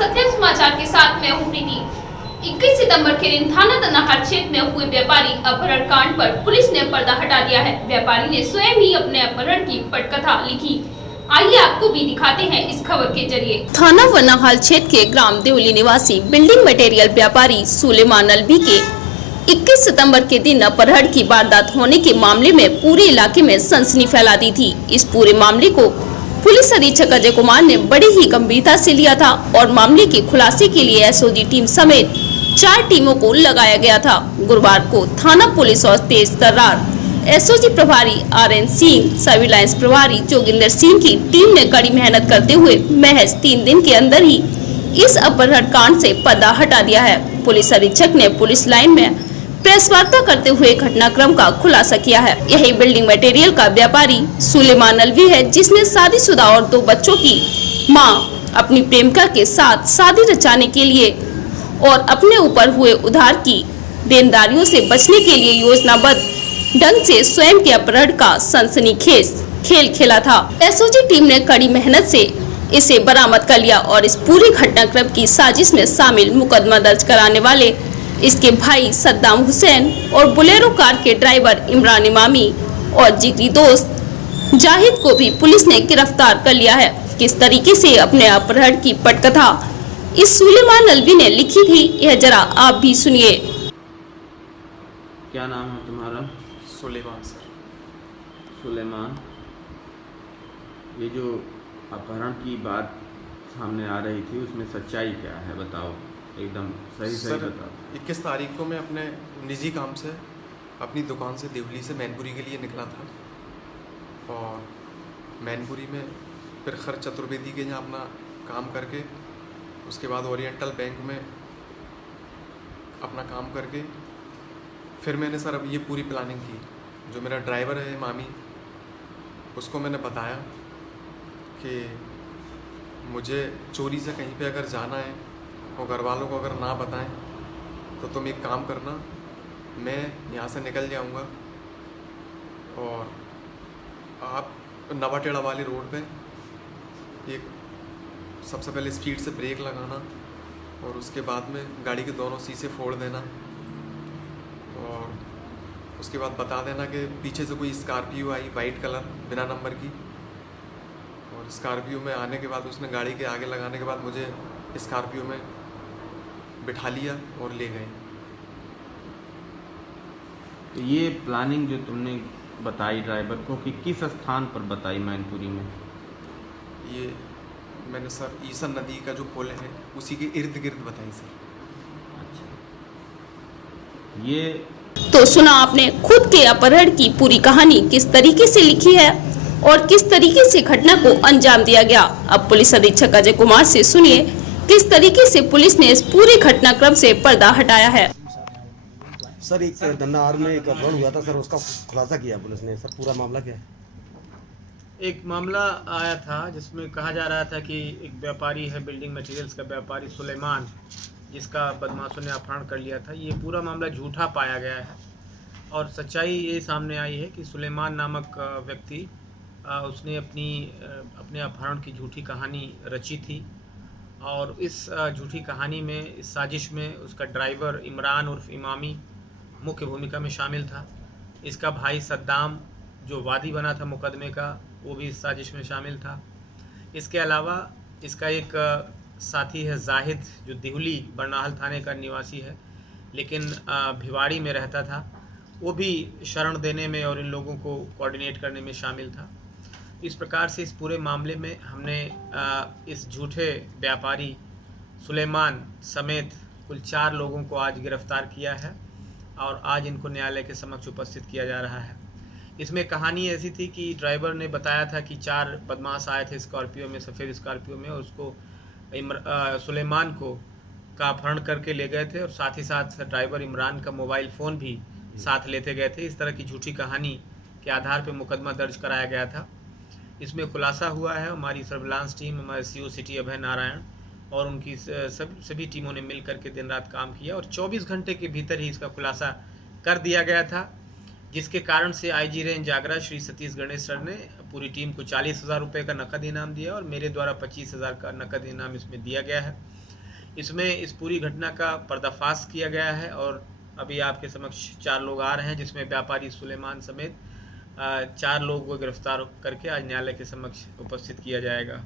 सत्य समाचार के साथ मैं हूं प्रीति। 21 सितंबर के दिन थाना दनाहर क्षेत्र में हुए व्यापारी अपहरण कांड पर पुलिस ने पर्दा हटा दिया है। व्यापारी ने स्वयं ही अपने अपहरण की पटकथा लिखी। आइए आपको भी दिखाते हैं इस खबर के जरिए। थाना वनाहाल क्षेत्र के ग्राम देवली निवासी बिल्डिंग मटेरियल व्यापारी सुलेमान अलवी के 21 सितंबर के दिन अपहरण की वारदात होने के मामले में पूरे इलाके में सनसनी फैला दी थी। इस पूरे मामले को पुलिस अधीक्षक अजय कुमार ने बड़ी ही गंभीरता से लिया था और मामले के खुलासे के लिए एसओजी टीम समेत 4 टीमों को लगाया गया था। गुरुवार को थाना पुलिस और तेज तर्रार एसओजी प्रभारी आरएन सिंह, सर्विलांस प्रभारी जोगिंदर सिंह की टीम ने कड़ी मेहनत करते हुए महज 3 दिन के अंदर ही इस अपहरण कांड से पर्दा हटा दिया है। पुलिस अधीक्षक ने पुलिस लाइन में प्रेस वार्ता करते हुए घटनाक्रम का खुलासा किया है। यही बिल्डिंग मटेरियल का व्यापारी सुलेमान अलवी है, जिसने शादीशुदा और 2 बच्चों की मां अपनी प्रेमिका के साथ शादी रचाने के लिए और अपने ऊपर हुए उधार की देनदारियों से बचने के लिए योजनाबद्ध ढंग से स्वयं के अपहरण का सनसनीखेज खेल खेला था। एसओजी टीम ने कड़ी मेहनत से इसे बरामद कर लिया और इस पूरे घटनाक्रम की साजिश में शामिल मुकदमा दर्ज कराने वाले इसके भाई सद्दाम हुसैन और बोलेरो कार के ड्राइवर इमरान इमामी और जिगरी दोस्त जाहिद को भी पुलिस ने गिरफ्तार कर लिया है। किस तरीके से अपने अपहरण की पटकथा इस सुलेमान अलवी ने लिखी थी, यह जरा आप भी सुनिए। क्या नाम है तुम्हारा? सुलेमान सर। सुलेमान, ये जो अपहरण की बात सामने आ रही थी उसमें सच्चाई क्या है, बताओ, एकदम सही बताओ। 21 तारीख को मैं अपने निजी काम से अपनी दुकान से देवली से मैनपुरी के लिए निकला था और मैनपुरी में फिर खर्च चतुर्वेदी के यहाँ अपना काम करके उसके बाद ओरिएंटल बैंक में अपना काम करके फिर मैंने सर अब ये पूरी प्लानिंग की। जो मेरा ड्राइवर है मामी, उसको मैंने बताया कि मुझे चोरी से कहीं पे अगर जाना है और घर वालों को अगर ना बताएं तो तुम एक काम करना, मैं यहाँ से निकल जाऊँगा और आप नवाटेड़ा वाली रोड पे एक सबसे पहले स्पीड से ब्रेक लगाना और उसके बाद में गाड़ी के दोनों शीशे फोड़ देना और उसके बाद बता देना कि पीछे से कोई स्कॉर्पियो आई वाइट कलर बिना नंबर की, और स्कॉर्पियो में आने के बाद उसने गाड़ी के आगे लगाने के बाद मुझे स्कॉर्पियो में बिठा लिया और ले गए। तो ये प्लानिंग जो तुमने बताई ड्राइवर को कि किस स्थान पर बताई मैनपुरी में? ये मैंने सर ईसन नदी का जो पुल है उसी के इर्द गिर्द बताई सर। अच्छा, ये तो सुना आपने खुद के अपहरण की पूरी कहानी किस तरीके से लिखी है और किस तरीके से घटना को अंजाम दिया गया। अब पुलिस अधीक्षक अजय कुमार से सुनिए किस तरीके से पुलिस ने इस पूरे घटनाक्रम से पर्दा हटाया है। सर, एक दनाहर में एक अपहरण हुआ था सर, उसका खुलासा किया पुलिस ने। सर, पूरा मामला क्या है? एक मामला आया था जिसमें कहा जा रहा था कि एक व्यापारी है, बिल्डिंग मटेरियल्स का व्यापारी सुलेमान, जिसका बदमाशों ने अपहरण कर लिया था। ये पूरा मामला झूठा पाया गया है और सच्चाई ये सामने आई है कि सुलेमान नामक व्यक्ति उसने अपने अपहरण की झूठी कहानी रची थी और इस झूठी कहानी में, इस साजिश में उसका ड्राइवर इमरान उर्फ इमामी मुख्य भूमिका में शामिल था। इसका भाई सद्दाम जो वादी बना था मुकदमे का, वो भी इस साजिश में शामिल था। इसके अलावा इसका एक साथी है जाहिद, जो देवली बरनाहल थाने का निवासी है लेकिन भिवाड़ी में रहता था। वो भी शरण देने में और इन लोगों को कोऑर्डिनेट करने में शामिल था। इस प्रकार से इस पूरे मामले में हमने इस झूठे व्यापारी सुलेमान समेत कुल 4 लोगों को आज गिरफ्तार किया है और आज इनको न्यायालय के समक्ष उपस्थित किया जा रहा है। इसमें कहानी ऐसी थी कि ड्राइवर ने बताया था कि 4 बदमाश आए थे स्कॉर्पियो में, सफ़ेद स्कॉर्पियो में, और उसको सुलेमान को का अपहरण करके ले गए थे और साथ ही साथ ड्राइवर इमरान का मोबाइल फ़ोन भी साथ लेते गए थे। इस तरह की झूठी कहानी के आधार पर मुकदमा दर्ज कराया गया था। इसमें खुलासा हुआ है। हमारी सर्विलांस टीम, हमारे सीओ सिटी अभय नारायण और उनकी सभी टीमों ने मिल करके दिन रात काम किया और 24 घंटे के भीतर ही इसका खुलासा कर दिया गया था, जिसके कारण से IG range Agra Shri Satish Ganesh sir ने पूरी टीम को 40,000 रुपये का नकद इनाम दिया और मेरे द्वारा 25,000 का नकद इनाम इसमें दिया गया है। इसमें इस पूरी घटना का पर्दाफाश किया गया है और अभी आपके समक्ष 4 लोग आ रहे हैं, जिसमें व्यापारी सुलेमान समेत 4 लोग को गिरफ्तार करके आज न्यायालय के समक्ष उपस्थित किया जाएगा।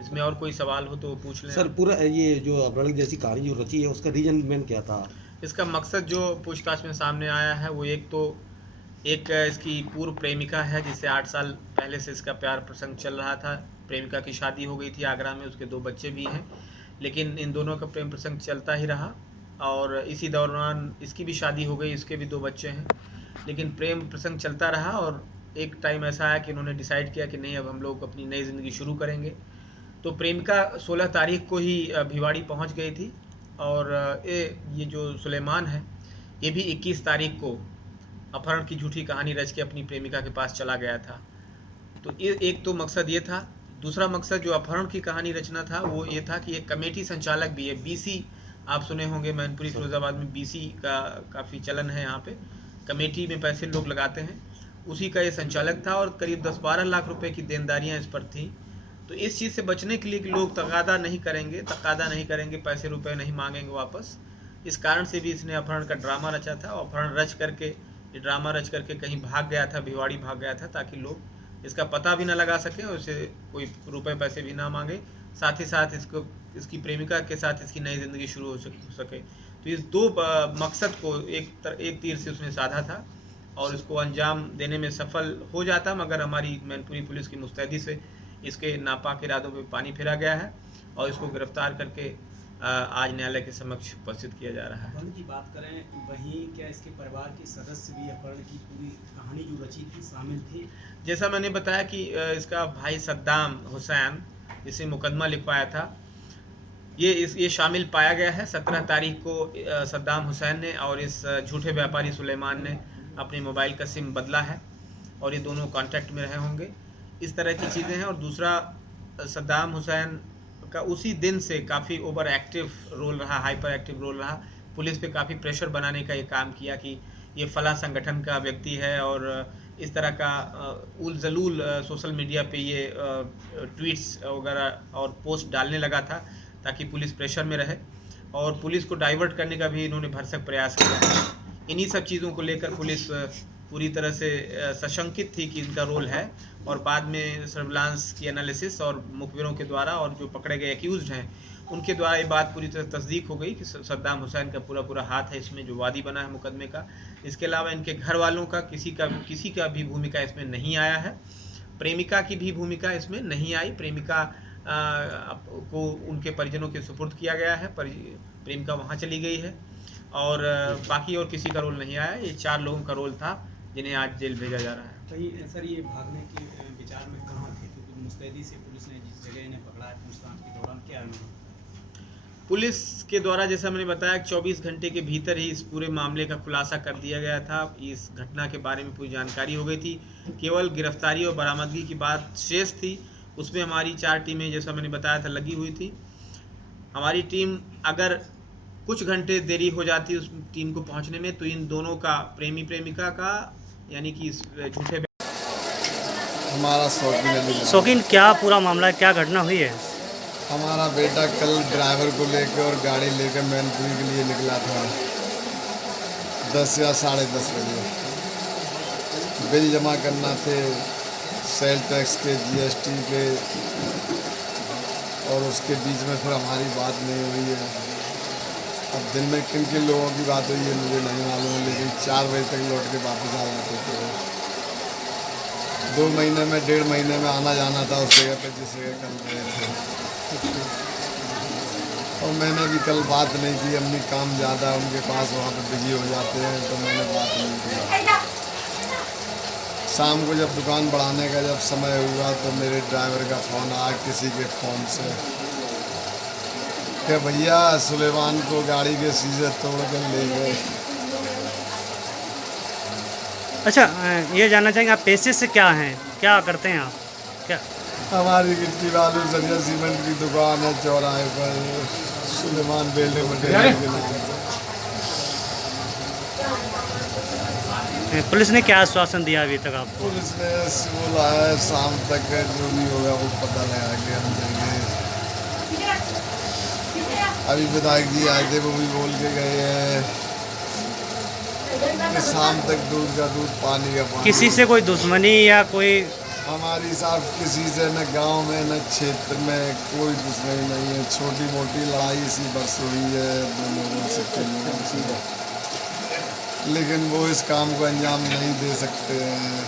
इसमें और कोई सवाल हो तो वो पूछ लें। सर पूरा ये जो अपहरण जैसी कहानी जो रची है उसका रीजन मेन क्या था? इसका मकसद जो पूछताछ में सामने आया है वो एक इसकी पूर्व प्रेमिका है जिससे 8 साल पहले से इसका प्यार प्रसंग चल रहा था। प्रेमिका की शादी हो गई थी आगरा में, उसके 2 बच्चे भी हैं, लेकिन इन दोनों का प्रेम प्रसंग चलता ही रहा और इसी दौरान इसकी भी शादी हो गई, इसके भी 2 बच्चे हैं, लेकिन प्रेम प्रसंग चलता रहा और एक टाइम ऐसा आया कि उन्होंने डिसाइड किया कि नहीं अब हम लोग अपनी नई ज़िंदगी शुरू करेंगे। तो प्रेमिका 16 तारीख को ही भिवाड़ी पहुंच गई थी और ये जो सुलेमान है ये भी 21 तारीख को अपहरण की झूठी कहानी रच के अपनी प्रेमिका के पास चला गया था। तो ये एक तो मकसद ये था। दूसरा मकसद जो अपहरण की कहानी रचना था वो ये था कि एक कमेटी संचालक भी है, BC आप सुने होंगे, मैनपुरी फिरोजाबाद में BC का काफ़ी चलन है, यहाँ पे कमेटी में पैसे लोग लगाते हैं, उसी का ये संचालक था और करीब 10-12 लाख रुपए की देनदारियाँ इस पर थी। तो इस चीज़ से बचने के लिए कि लोग तकादा नहीं करेंगे, पैसे रुपए नहीं मांगेंगे वापस, इस कारण से भी इसने अपहरण का ड्रामा रचा था। अपहरण ड्रामा रच करके कहीं भाग गया था, भिवाड़ी भाग गया था, ताकि लोग इसका पता भी ना लगा सके और इसे कोई रुपए पैसे भी ना मांगे, साथ ही साथ इसकी प्रेमिका के साथ इसकी नई ज़िंदगी शुरू हो सके। तो इस 2 मकसद को एक तीर से उसने साधा था और इसको अंजाम देने में सफल हो जाता, मगर हमारी मैनपुरी पुलिस की मुस्तैदी से इसके नापाक इरादों पे पानी फेरा गया है और इसको गिरफ्तार करके आज न्यायालय के समक्ष उपस्थित किया जा रहा है। अपहरण की बात करें, वहीं क्या इसके परिवार के सदस्य भी अपहरण की पूरी कहानी जो रची थी शामिल थे? जैसा मैंने बताया कि इसका भाई सद्दाम हुसैन, जिसे मुकदमा लिखवाया था, ये शामिल पाया गया है। 17 तारीख को सद्दाम हुसैन ने और इस झूठे व्यापारी सुलेमान ने अपने मोबाइल का सिम बदला है और ये दोनों कांटेक्ट में रहे होंगे, इस तरह की चीज़ें हैं। और दूसरा, सद्दाम हुसैन का उसी दिन से काफ़ी ओवर एक्टिव रोल रहा, हाइपर एक्टिव रोल रहा। पुलिस पे काफ़ी प्रेशर बनाने का ये काम किया कि ये फला संगठन का व्यक्ति है और इस तरह का उल जलूल सोशल मीडिया पे ये ट्वीट्स वगैरह और पोस्ट डालने लगा था ताकि पुलिस प्रेशर में रहे और पुलिस को डाइवर्ट करने का भी इन्होंने भरसक प्रयास किया। इन्हीं सब चीज़ों को लेकर पुलिस पूरी तरह से सशंकित थी कि इनका रोल है और बाद में सर्विलांस की एनालिसिस और मुखबिरों के द्वारा और जो पकड़े गए एक्यूज्ड हैं उनके द्वारा ये बात पूरी तरह तस्दीक हो गई कि सद्दाम हुसैन का पूरा हाथ है इसमें, जो वादी बना है मुकदमे का। इसके अलावा इनके घर वालों का किसी का भी भूमिका इसमें नहीं आया है। प्रेमिका की भी भूमिका इसमें नहीं आई। प्रेमिका को उनके परिजनों के सुपुर्द किया गया है, प्रेमिका वहाँ चली गई है और बाकी और किसी का रोल नहीं आया। ये 4 लोगों का रोल था जिन्हें आज जेल भेजा जा रहा है। कहीं सर ये भागने के विचार में कहाँ थे? क्योंकि मुस्तैदी से पुलिस ने जिस जगह इन्हें पकड़ा है पूछताछ के दौरान क्या है? पुलिस के द्वारा जैसा मैंने बताया 24 घंटे के भीतर ही इस पूरे मामले का खुलासा कर दिया गया था। इस घटना के बारे में पूरी जानकारी हो गई थी। केवल गिरफ्तारी और बरामदगी की बात शेष थी। उसमें हमारी 4 टीमें जैसा मैंने बताया था लगी हुई थी। हमारी टीम अगर कुछ घंटे देरी हो जाती उस टीम को पहुंचने में तो इन दोनों का, प्रेमी प्रेमिका का, यानी कि इस झूठे हमारा शौकीन, क्या पूरा मामला है, क्या घटना हुई है? हमारा बेटा कल ड्राइवर को लेकर और गाड़ी लेकर मैनपुरी के लिए निकला था 10 या 10:30 बजे। बिल जमा करना थे सेल टैक्स के, GST के, और उसके बीच में फिर हमारी बात नहीं हुई है। अब दिन में किन किन लोगों की बात हुई है मुझे नहीं मालूम, लेकिन 4 बजे तक लौट के वापस आ जाते थे। 2 महीने में 1.5 महीने में आना जाना था उस जगह पर जिस जगह कल गए थे। और मैंने भी कल बात नहीं की, अम्मी काम ज़्यादा उनके पास, वहाँ पर बिजी हो जाते हैं, तो मैंने बात नहीं की। शाम को जब दुकान बढ़ाने का जब समय हुआ तो मेरे ड्राइवर का फ़ोन आया किसी के फ़ोन से कि भैया सुलेमान को गाड़ी के शीशे तोड़ कर ले गए। अच्छा, ये जानना चाहेंगे आप पेशे से क्या हैं, क्या करते हैं आप? क्या हमारी गिट्टी बालू सरिया सीमेंट की दुकान है चौराहे पर, सुलेमान बिल्डिंग मटेरियल के नाम से। पुलिस ने क्या आश्वासन दिया अभी तक आपको? पुलिस ने बोला है शाम तक जो भी होगा वो पता लगा के हम देंगे। अभी विधायक जी आए थे, वो भी बोल के गए हैं कि शाम तक दूध का दूध, पानी का पानी। किसी से कोई दुश्मनी या कोई? हमारी साहब किसी से न गांव में न क्षेत्र में कोई दुश्मनी नहीं है। छोटी मोटी लड़ाई इसी बरस हुई है दोनों लोगों से, लेकिन वो इस काम को अंजाम नहीं दे सकते हैं।